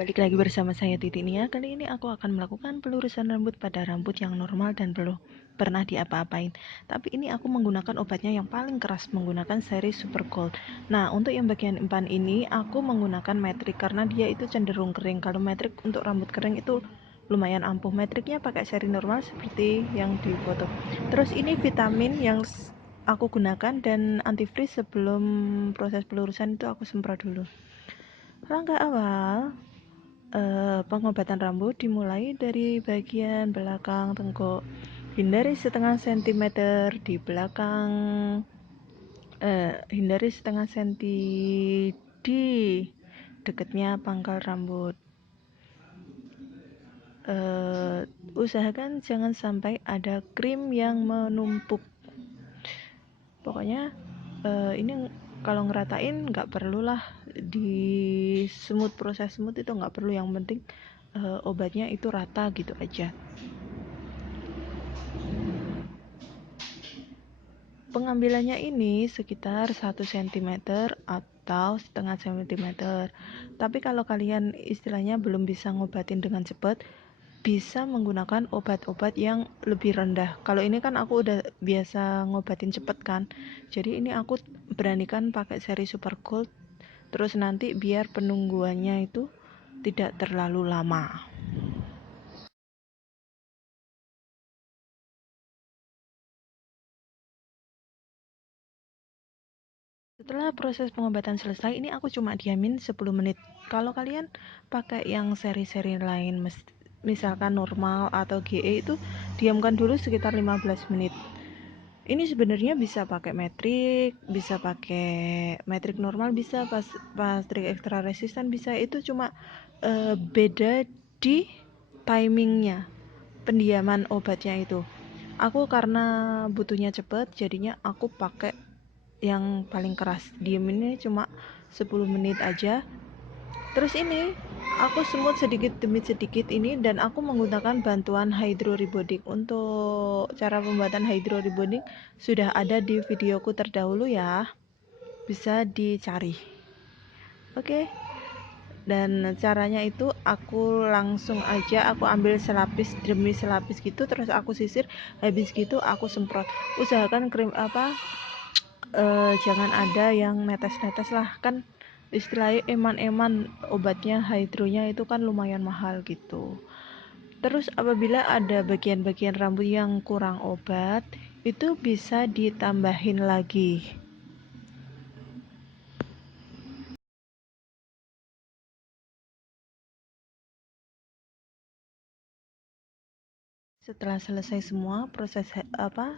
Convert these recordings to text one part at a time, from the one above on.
Balik lagi bersama saya Titi Nia. Kali ini aku akan melakukan pelurusan rambut pada rambut yang normal dan belum pernah diapa-apain. Tapi ini aku menggunakan obatnya yang paling keras, menggunakan seri Super Gold. Nah, untuk yang bagian empan ini aku menggunakan metrik karena dia itu cenderung kering. Kalau metrik untuk rambut kering itu lumayan ampuh. Metriknya pakai seri normal seperti yang di foto. Terus ini vitamin yang aku gunakan dan antifreeze sebelum proses pelurusan itu aku semprot dulu. Langkah awal pengobatan rambut dimulai dari bagian belakang tengkuk. Hindari setengah sentimeter di belakang, hindari setengah senti di dekatnya pangkal rambut. Usahakan jangan sampai ada krim yang menumpuk. Pokoknya ini kalau ngeratain nggak perlulah di semut, proses semut itu nggak perlu, yang penting obatnya itu rata gitu aja. Pengambilannya ini sekitar 1 cm atau setengah cm. Tapi kalau kalian istilahnya belum bisa ngobatin dengan cepat, bisa menggunakan obat-obat yang lebih rendah. Kalau ini kan aku udah biasa ngobatin cepet kan, jadi ini aku beranikan pakai seri Super Gold. Terus nanti biar penungguannya itu tidak terlalu lama. Setelah proses pengobatan selesai, ini aku cuma diamin 10 menit. Kalau kalian pakai yang seri-seri lain, misalkan normal atau GE, itu diamkan dulu sekitar 15 menit. Ini sebenarnya bisa pakai metrik, bisa pakai metrik normal, bisa metrik ekstra resistan, bisa. Itu cuma beda di timingnya, pendiaman obatnya itu. Aku karena butuhnya cepet, jadinya aku pakai yang paling keras. Dieminnya cuma 10 menit aja. Terus ini aku semut sedikit demi sedikit ini, dan aku menggunakan bantuan Hydro Rebonding. Untuk cara pembuatan Hydro Rebonding sudah ada di videoku terdahulu ya, bisa dicari. Oke. Dan caranya itu aku langsung aja aku ambil selapis demi selapis gitu, terus aku sisir, habis gitu aku semprot. Usahakan krim jangan ada yang netes-netes lah, kan istilahnya eman-eman obatnya, hidronya itu kan lumayan mahal gitu. Terus apabila ada bagian-bagian rambut yang kurang obat, itu bisa ditambahin lagi. Setelah selesai semua proses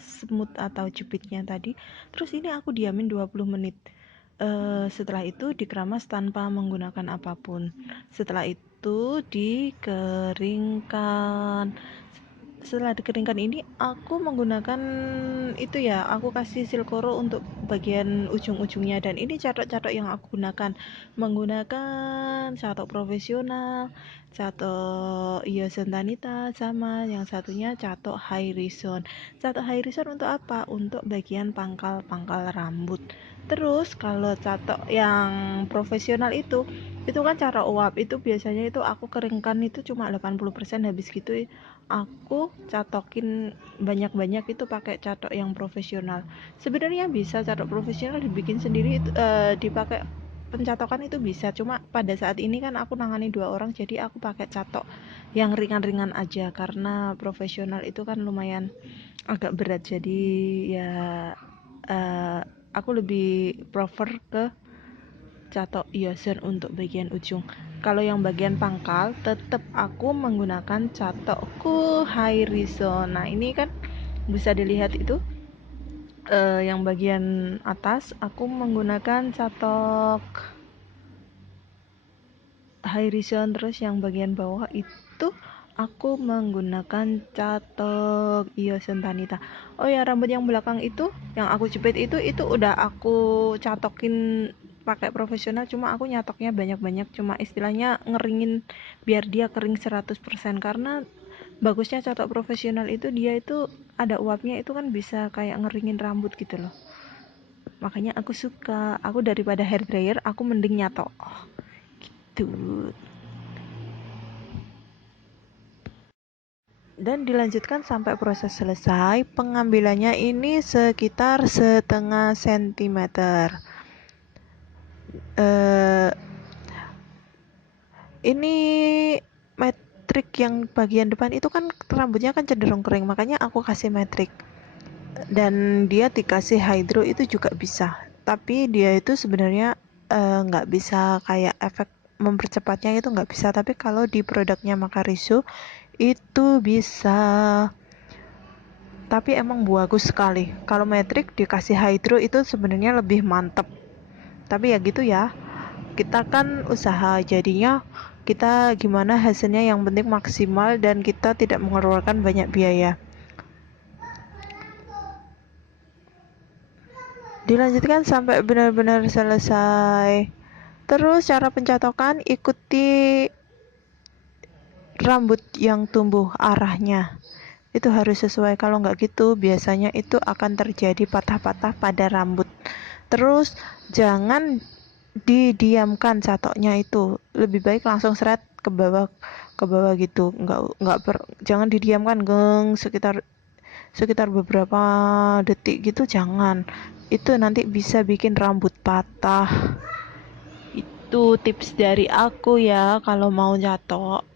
semut atau jepitnya tadi, terus ini aku diamin 20 menit. Setelah itu dikeramas tanpa menggunakan apapun. Setelah itu dikeringkan. Setelah dikeringkan ini aku menggunakan itu ya, aku kasih silkoro untuk bagian ujung-ujungnya. Dan ini catok-catok yang aku gunakan, menggunakan catok profesional, catok Iosen Tanita, sama yang satunya catok Highreason. Catok Highreason untuk apa? Untuk bagian pangkal-pangkal rambut. Terus kalau catok yang profesional itu kan cara uap, itu biasanya itu aku keringkan itu cuma 80%, habis gitu aku catokin banyak-banyak itu pakai catok yang profesional. Sebenarnya bisa catok profesional dibikin sendiri, dipakai pencatokan itu bisa, cuma pada saat ini kan aku nangani 2 orang, jadi aku pakai catok yang ringan-ringan aja karena profesional itu kan lumayan agak berat. Jadi ya aku lebih prefer ke catok Iosen untuk bagian ujung. Kalau yang bagian pangkal tetap aku menggunakan catokku Highreason. Nah ini kan bisa dilihat itu, yang bagian atas aku menggunakan catok Highreason, terus yang bagian bawah itu aku menggunakan catok Iosen Tanita. Oh ya, rambut yang belakang itu yang aku jepit itu udah aku catokin pakai profesional, cuma aku nyatoknya banyak-banyak, cuma istilahnya ngeringin biar dia kering 100%. Karena bagusnya catok profesional itu dia itu ada uapnya, itu kan bisa kayak ngeringin rambut gitu loh. Makanya aku suka, aku daripada hair dryer aku mending nyatok gitu. dan dilanjutkan sampai proses selesai. Pengambilannya ini sekitar setengah sentimeter. Ini metrik yang bagian depan itu kan rambutnya kan cenderung kering, makanya aku kasih metrik. Dan dia dikasih hydro itu juga bisa, tapi dia itu sebenarnya nggak bisa kayak efek mempercepatnya, itu nggak bisa. Tapi kalau di produknya Makarisu itu bisa, tapi emang bagus sekali. Kalau metrik dikasih hydro itu sebenarnya lebih mantep, tapi ya gitu ya, kita kan usaha, jadinya kita gimana hasilnya yang penting maksimal dan kita tidak mengeluarkan banyak biaya. Dilanjutkan sampai benar-benar selesai. Terus cara pencatokan, ikuti rambut yang tumbuh arahnya, itu harus sesuai. Kalau nggak gitu biasanya itu akan terjadi patah-patah pada rambut. Terus jangan didiamkan catoknya, itu lebih baik langsung seret ke bawah gitu. Nggak jangan didiamkan geng sekitar beberapa detik gitu, jangan. Itu nanti bisa bikin rambut patah. Itu tips dari aku ya kalau mau catok.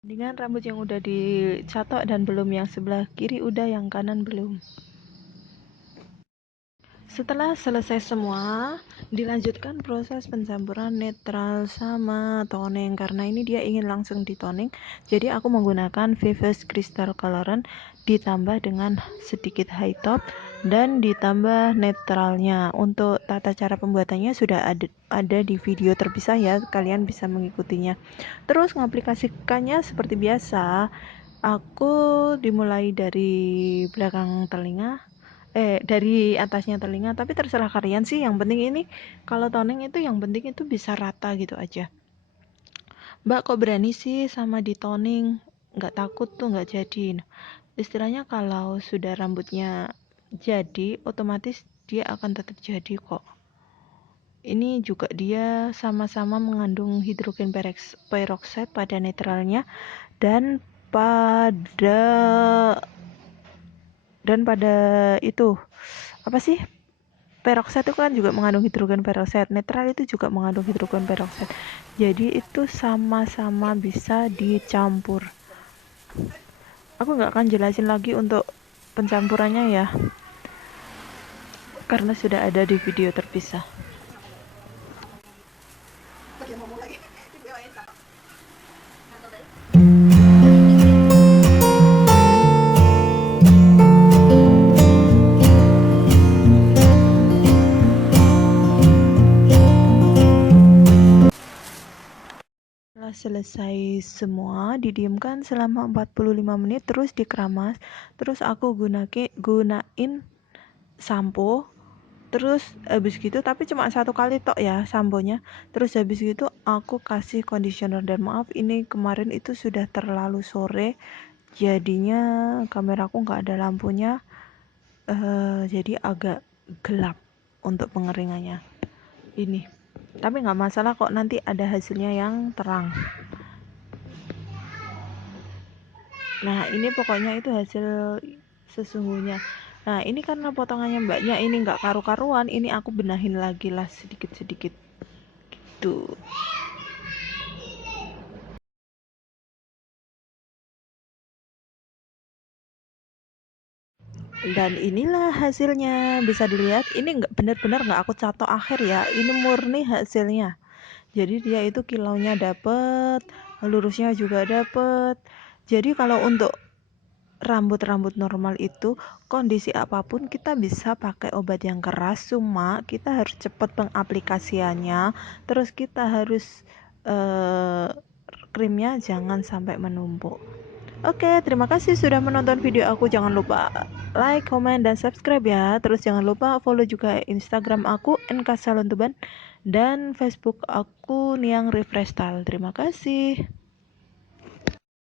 Dengan rambut yang udah dicatok dan belum, yang sebelah kiri udah, yang kanan belum. Setelah selesai semua, dilanjutkan proses pencampuran netral sama toning. Karena ini dia ingin langsung di toning, jadi aku menggunakan Vives Crystal Coloran ditambah dengan sedikit high top dan ditambah netralnya. Untuk tata cara pembuatannya sudah ada di video terpisah ya, kalian bisa mengikutinya. Terus mengaplikasikannya seperti biasa, aku dimulai dari belakang telinga, dari atasnya telinga, tapi terserah kalian sih. Yang penting ini kalau toning itu yang penting itu bisa rata gitu aja. Mbak kok berani sih sama di toning, nggak takut tuh nggak jadi? Istilahnya kalau sudah rambutnya jadi, otomatis dia akan tetap jadi kok. Ini juga dia sama-sama mengandung hidrogen peroxide pada netralnya, dan pada itu apa sih, peroxide itu kan juga mengandung hidrogen peroxide, netral itu juga mengandung hidrogen peroxide, jadi itu sama-sama bisa dicampur. Aku nggak akan jelasin lagi untuk pencampurannya ya, karena sudah ada di video terpisah. Setelah selesai semua, didiamkan selama 45 menit, terus dikeramas. Terus aku gunain sampo. Terus habis gitu, tapi cuma satu kali tok ya samponya. Terus habis gitu aku kasih conditioner, dan maaf ini kemarin itu sudah terlalu sore, jadinya kameraku nggak ada lampunya, jadi agak gelap untuk pengeringannya ini. Tapi nggak masalah kok, nanti ada hasilnya yang terang. Nah ini pokoknya itu hasil sesungguhnya. Nah ini karena potongannya mbaknya ini nggak karu-karuan, ini aku benahin lagi lah sedikit-sedikit tuh. Dan inilah hasilnya, bisa dilihat ini nggak benar-benar nggak aku catok akhir ya, ini murni hasilnya. Jadi dia itu kilaunya dapet, lurusnya juga dapet. Jadi kalau untuk rambut-rambut normal itu kondisi apapun kita bisa pakai obat yang keras, cuma kita harus cepat pengaplikasiannya, terus kita harus krimnya jangan sampai menumpuk. Oke, terima kasih sudah menonton video aku. Jangan lupa like, comment, dan subscribe ya. Terus jangan lupa follow juga Instagram aku @nk_salon tuban dan Facebook aku Niang Refresh Style. Terima kasih.